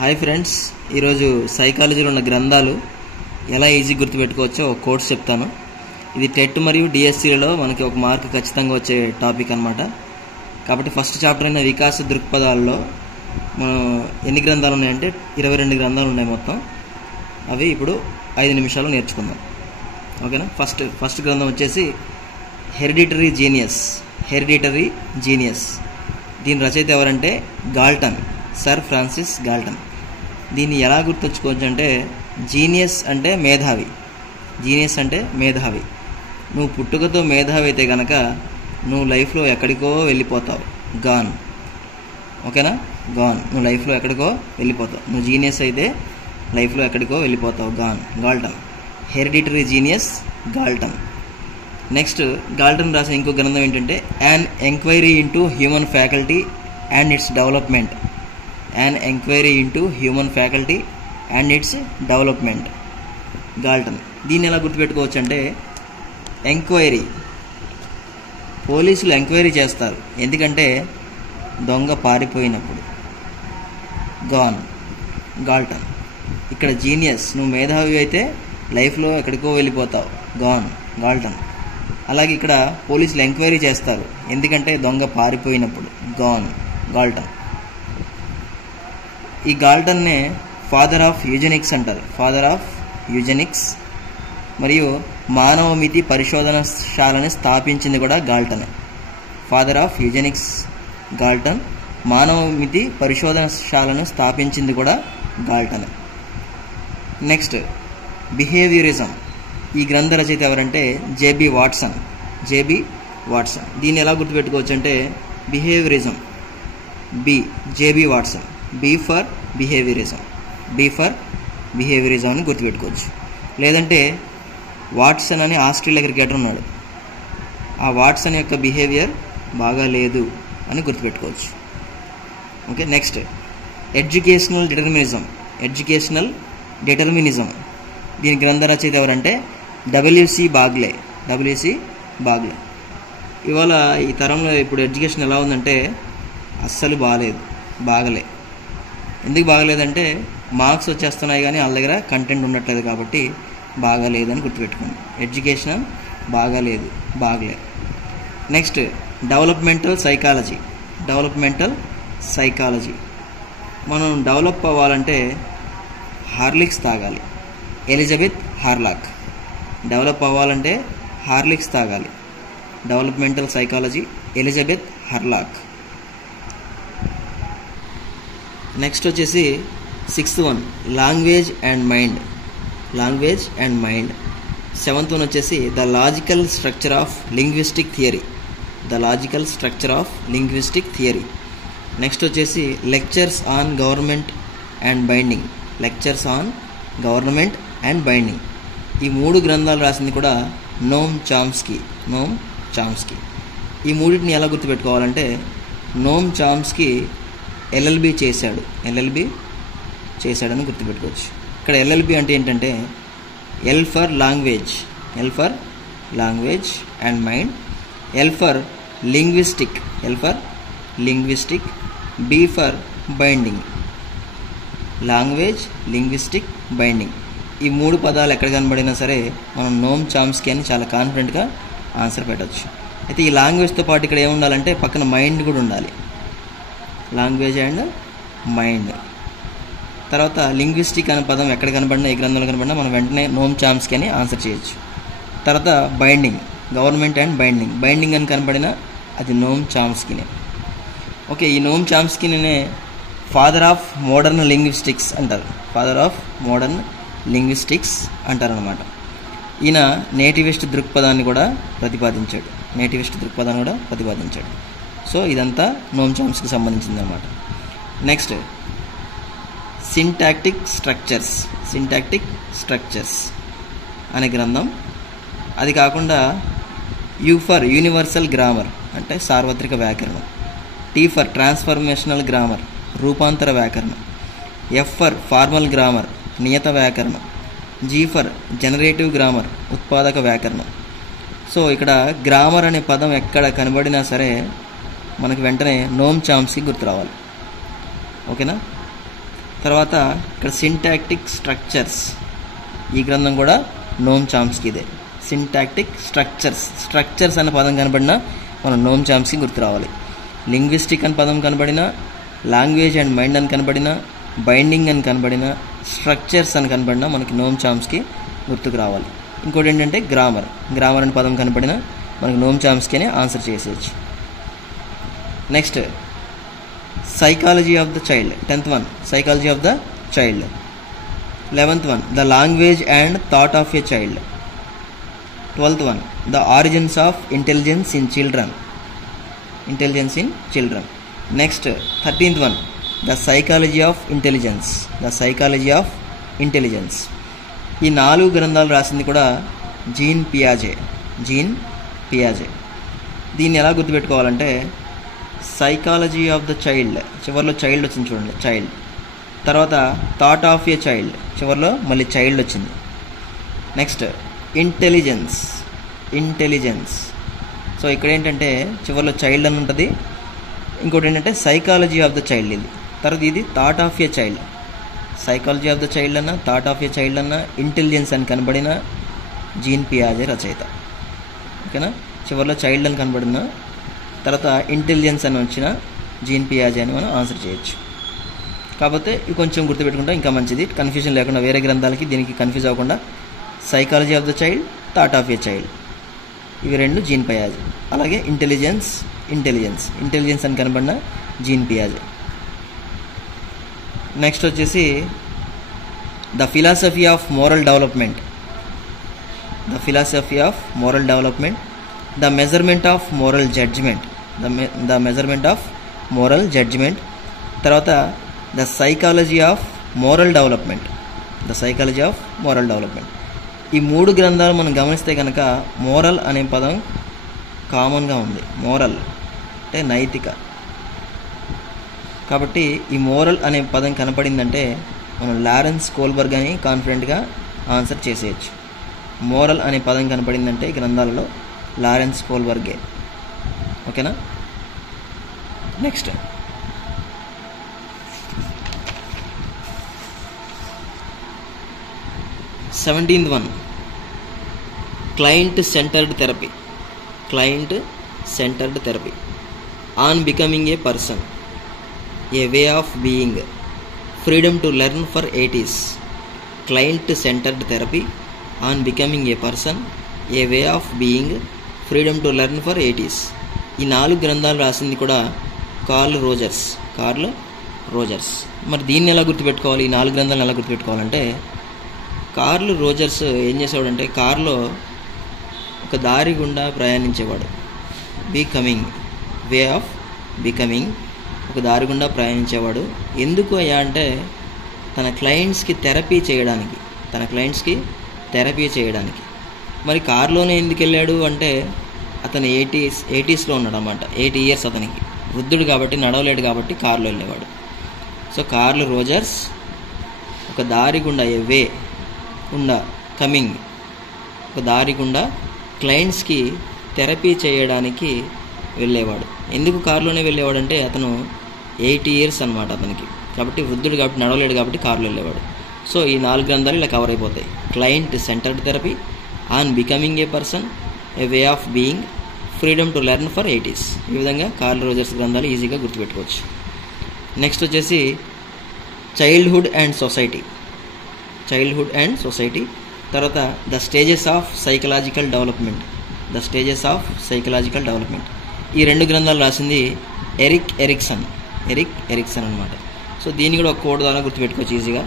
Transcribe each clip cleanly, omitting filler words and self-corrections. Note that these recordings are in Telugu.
హాయ్ ఫ్రెండ్స్, ఈరోజు సైకాలజీలో ఉన్న గ్రంథాలు ఎలా ఈజీ గుర్తుపెట్టుకోవచ్చో ఒక కోర్స్ చెప్తాను. ఇది టెట్ మరియు డిఎస్సీలలో మనకి ఒక మార్క్ ఖచ్చితంగా వచ్చే టాపిక్ అనమాట. కాబట్టి ఫస్ట్ చాప్టర్ అయిన వికాస దృక్పథాల్లో మనం ఎన్ని గ్రంథాలు ఉన్నాయంటే 22 గ్రంథాలు ఉన్నాయి మొత్తం. అవి ఇప్పుడు 5 నిమిషాలు నేర్చుకుందాం, ఓకేనా. ఫస్ట్ గ్రంథం వచ్చేసి హెరిడిటరీ జీనియస్. దీని రచయిత ఎవరంటే గాల్టన్, సర్ ఫ్రాన్సిస్ గాల్టన్. దీన్ని ఎలా గుర్తుంచుకోవచ్చు అంటే జీనియస్ అంటే మేధావి. నువ్వు పుట్టుకతో మేధావి అయితే కనుక నువ్వు లైఫ్లో ఎక్కడికో వెళ్ళిపోతావు, గాన్, ఓకేనా. నువ్వు లైఫ్లో ఎక్కడికో వెళ్ళిపోతావు. నువ్వు జీనియస్ అయితే లైఫ్లో ఎక్కడికో వెళ్ళిపోతావు, Galton. Hereditary genius Galton. Next Galton రాసిన ఇంకో గ్రంథం ఏంటంటే an enquiry into human faculty and its development. Galton. దీన్ని ఎలా గుర్తుపెట్టుకోవచ్చు అంటే ఎంక్వైరీ, పోలీసులు ఎంక్వైరీ చేస్తారు ఎందుకంటే దొంగ పారిపోయినప్పుడు, గాల్టన్. ఇక్కడ జీనియస్, నువ్వు మేధావి అయితే లైఫ్లో ఎక్కడికో వెళ్ళిపోతావు, గాల్టన్. అలాగే ఇక్కడ పోలీసులు ఎంక్వైరీ చేస్తారు ఎందుకంటే దొంగ పారిపోయినప్పుడు, గాల్టన్. ఈ గాల్టన్నే ఫాదర్ ఆఫ్ యూజెనిక్స్ అంటారు, మరియు మానవ మితి పరిశోధనశాలని స్థాపించింది కూడా Galton. Father of eugenics Galton, మానవ మితి పరిశోధనశాలను స్థాపించింది కూడా గాల్టన్. Next behaviourism. ఈ గ్రంథ రచయిత ఎవరంటే జేబీ వాట్సన్. దీన్ని ఎలా గుర్తుపెట్టుకోవచ్చు అంటే behaviourism, JB Watson, B for behaviourism అని గుర్తుపెట్టుకోవచ్చు. లేదంటే వాట్సన్ అని ఆస్ట్రేలియా క్రికెటర్ ఉన్నాడు, ఆ వాట్సన్ యొక్క బిహేవియర్ బాగా లేదు అని గుర్తుపెట్టుకోవచ్చు, ఓకే. Next educational determinism. దీని గ్రంథ రచయిత ఎవరంటే డబ్ల్యూసి బాగ్లే. ఇవాళ ఈ తరంలో ఇప్పుడు ఎడ్యుకేషన్ ఎలా ఉందంటే అస్సలు బాగలే. ఎందుకు బాగలేదంటే మార్క్స్ వచ్చేస్తున్నాయి కానీ వాళ్ళ దగ్గర కంటెంట్ ఉండట్లేదు కాబట్టి బాగాలేదని గుర్తుపెట్టుకోండి. ఎడ్యుకేషన్ బాగలే. Next developmental psychology. మనం డెవలప్ అవ్వాలంటే హార్లిక్స్ తాగాలి. Elizabeth Hurlock. Developmental psychology, Elizabeth Hurlock. Next వచ్చేసి 6th one language and mind. 7th one వచ్చేసి the logical structure of linguistic theory. Next వచ్చేసి lectures on government and binding. ఈ 3 గ్రంథాలు రాసింది కూడా నోమ్ చామ్స్కీ. ఈ మూడింటిని ఎలా గుర్తుపెట్టుకోవాలంటే నోమ్ చామ్స్కీ ఎల్ఎల్బి చేశాడని గుర్తుపెట్టుకోవచ్చు. ఇక్కడ ఎల్ఎల్బి అంటే ఏంటంటే L for language and mind, L for linguistic, B for binding. ఈ 3 పదాలు ఎక్కడ కనబడినా సరే మనం నోమ్ చామ్స్కీ అని చాలా కాన్ఫిడెంట్గా ఆన్సర్ పెట్టవచ్చు. అయితే ఈ లాంగ్వేజ్తో పాటు ఇక్కడ ఏముండాలంటే పక్కన మైండ్ కూడా ఉండాలి, లాంగ్వేజ్ అండ్ మైండ్. తర్వాత లింగ్విస్టిక్ అనే పదం ఎక్కడ కనబడినా, ఏ గ్రంథంలో కనబడినా మనం వెంటనే నోమ్ చామ్స్కీ అని ఆన్సర్ చేయొచ్చు. తర్వాత బైండింగ్, గవర్నమెంట్ అండ్ బైండింగ్ అని కనబడినా అది నోమ్ చామ్స్కీనే, ఓకే. ఈ నోమ్ చామ్స్కీనే ఫాదర్ ఆఫ్ మోడర్న్ లింగ్విస్టిక్స్ అంటారనమాట. ఈయన నేటివిస్ట్ దృక్పథాన్ని కూడా ప్రతిపాదించాడు. సో ఇదంతా నోమ్ చామ్స్కీకి సంబంధించింది అనమాట. నెక్స్ట్ సింటాక్టిక్ స్ట్రక్చర్స్ అనే గ్రంథం. అది కాకుండా యు ఫర్ యూనివర్సల్ గ్రామర్ అంటే సార్వత్రిక వ్యాకరణం, టీ ఫర్ ట్రాన్స్ఫర్మేషనల్ గ్రామర్ రూపాంతర వ్యాకరణం, ఎఫ్ ఫర్ ఫార్మల్ గ్రామర్ నియత వ్యాకరణం, జీ ఫర్ జనరేటివ్ గ్రామర్ ఉత్పాదక వ్యాకరణం. సో ఇక్కడ గ్రామర్ అనే పదం ఎక్కడ కనబడినా సరే మనకు వెంటనే నోమ్ చామ్స్కీ గుర్తు రావాలి, ఓకేనా. తర్వాత ఇక్కడ సింటాక్టిక్ స్ట్రక్చర్స్, ఈ గ్రంథం కూడా నోమ్ చామ్స్కీదే. సింటాక్టిక్ స్ట్రక్చర్స్ అనే పదం కనబడినా మనం నోమ్ చామ్స్కీ గుర్తు రావాలి. లింగ్విస్టిక్ అని పదం కనబడినా, లాంగ్వేజ్ అండ్ మైండ్ అని కనబడినా, బైండింగ్ అని కనబడినా, స్ట్రక్చర్స్ అని కనబడినా మనకి నోమ్ చామ్స్కీ గుర్తుకు రావాలి. ఇంకోటి ఏంటంటే గ్రామర్ అనే పదం కనబడినా మనకి నోమ్ చామ్స్కీ అని ఆన్సర్ చేసేయచ్చు. Next psychology of the child, 10th one psychology of the child. 11th one the language and thought of a child. 12th one the origins of intelligence in children. Next 13th one the psychology of intelligence. ఈ 4 గ్రంథాలు రాసింది కూడా జీన్ పియాజే. దీన్ని ఎలా గుర్తుపెట్టుకోవాలంటే సైకాలజీ ఆఫ్ ద చైల్డ్ చివరిలో చైల్డ్ వచ్చింది చూడండి, చైల్డ్. తర్వాత థాట్ ఆఫ్ ఏ చైల్డ్ చివరిలో మళ్ళీ చైల్డ్ వచ్చింది. Next intelligence. సో ఇక్కడ ఏంటంటే చివరిలో చైల్డ్ అని ఉంటుంది. ఇంకోటి ఏంటంటే సైకాలజీ ఆఫ్ ద చైల్డ్ ఇది. తర్వాత ఇది thought of a child. Psychology of the child అన్న, థాట్ ఆఫ్ ఏ చైల్డ్ అన్న, ఇంటెలిజెన్స్ అని కనబడిన జీన్ పియాజే రచయిత. ఓకేనా, చివరిలో చైల్డ్ అని కనబడిన తర్వాత ఇంటెలిజెన్స్ అని వచ్చిన జీన్ పియాజే అని మనం ఆన్సర్ చేయొచ్చు. కాకపోతే ఇది కొంచెం గుర్తుపెట్టుకుంటే ఇంకా మంచిది, కన్ఫ్యూజన్ లేకుండా వేరే గ్రంథాలకి దీనికి కన్ఫ్యూజ్ అవ్వకుండా. Psychology of the child, thought of a child, ఇవి 2 జీన్ పియాజే. అలాగే ఇంటెలిజెన్స్ అని కనబడిన జీన్ పియాజే. నెక్స్ట్ వచ్చేసి the philosophy of moral development, the measurement of moral judgment, తర్వాత the psychology of moral development. ఈ 3 గ్రంథాలు మనం గమనిస్తే కనుక మోరల్ అనే పదం కామన్గా ఉంది. మోరల్ అంటే నైతిక. కాబట్టి ఈ మోరల్ అనే పదం కనపడిందంటే మనం లారెన్స్ కోల్బర్గ్ అని కాన్ఫిడెంట్గా ఆన్సర్ చేసేయచ్చు. మోరల్ అనే పదం కనపడిందంటే గ్రంథాలలో లారెన్స్ కోల్బర్గే. ఓకేనా. Next 17th one client centred therapy on becoming a person, A way of being, freedom to learn for 80s. Client centred therapy on becoming a person, A way of being, freedom to learn for 80s. ఈ 4 గ్రంథాలు రాసింది కూడా కార్ల్ రోజర్స్. మరి దీన్ని ఎలా గుర్తుపెట్టుకోవాలి, ఈ 4 గ్రంథాలను ఎలా గుర్తుపెట్టుకోవాలంటే కార్ల్ రోజర్స్ ఏం చేసేవాడంటే కారులో ఒక దారి గుండా ప్రయాణించేవాడు. వే ఆఫ్ బికమింగ్, ఒక దారి గుండా ప్రయాణించేవాడు. ఎందుకు అయ్యా అంటే తన క్లయింట్స్కి థెరపీ చేయడానికి. మరి కారులోనే ఎందుకు వెళ్ళాడు అంటే అతను 80sలో ఉన్నాడు అన్నమాట. 80 years అతనికి, వృద్ధుడు కాబట్టి నడవలేడు కాబట్టి కారులో వెళ్ళేవాడు. సో కార్ల్ రోజర్స్ ఒక దారి గుండా, ఏ వే గుండా కమింగ్, ఒక దారి గుండా క్లయింట్స్కి థెరపీ చేయడానికి వెళ్ళేవాడు. ఎందుకు కారులోనే వెళ్ళేవాడు అంటే అతను 80 years అనమాట అతనికి, కాబట్టి వృద్ధుడు కాబట్టి నడవలేడు కాబట్టి కారులో వెళ్ళేవాడు. సో ఈ 4 గ్రంథాలు ఇలా కవర్ అయిపోతాయి. Client centred therapy on becoming a person, A way of being, freedom to learn for 80s. ఈ విధంగా కార్ల్ రోజర్స్ గ్రంథాలు ఈజీగా గుర్తుపెట్టుకోవచ్చు. నెక్స్ట్ వచ్చేసి చైల్డ్హుడ్ అండ్ సొసైటీ. తర్వాత the stages of psychological development. ఈ 2 గ్రంథాలు రాసింది ఎరిక్ ఎరిక్సన్ అనమాట. సో దీన్ని కూడా ఒక కోడ్ ద్వారా గుర్తుపెట్టుకోవచ్చు ఈజీగా.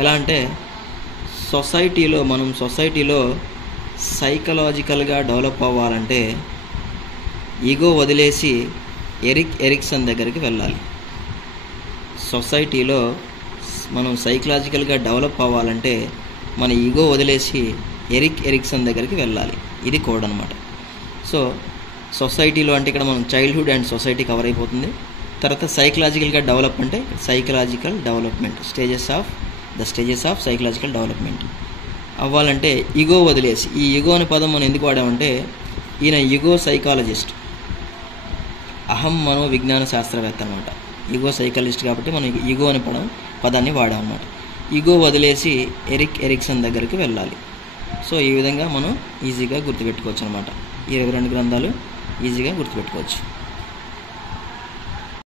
ఎలా అంటే మనం సొసైటీలో సైకలాజికల్గా డెవలప్ అవ్వాలంటే ఈగో వదిలేసి ఎరిక్ ఎరిక్సన్ దగ్గరికి వెళ్ళాలి. సొసైటీలో మనం సైకలాజికల్గా డెవలప్ అవ్వాలంటే మన ఈగో వదిలేసి ఎరిక్ ఎరిక్సన్ దగ్గరికి వెళ్ళాలి. ఇది కోడ్ అనమాట. సో సొసైటీలో అంటే ఇక్కడ మనం చైల్డ్హుడ్ అండ్ సొసైటీ కవర్ అయిపోతుంది. తర్వాత సైకలాజికల్గా డెవలప్ అంటే psychological development, stages of psychological development అవ్వాలంటే ఈగో వదిలేసి. ఈ ఈగో అనే పదం మనం ఎందుకు వాడామంటే ఈయన ఈగో సైకాలజిస్ట్, అహం మనోవిజ్ఞాన శాస్త్రవేత్త అనమాట. ఈగో సైకాలజిస్ట్ కాబట్టి మనం ఈగో అనే పదాన్ని వాడాం అన్నమాట. ఈగో వదిలేసి ఎరిక్ ఎరిక్సన్ దగ్గరికి వెళ్ళాలి. సో ఈ విధంగా మనం ఈజీగా గుర్తుపెట్టుకోవచ్చు అనమాట. ఈ 22 గ్రంథాలు ఈజీగా గుర్తుపెట్టుకోవచ్చు.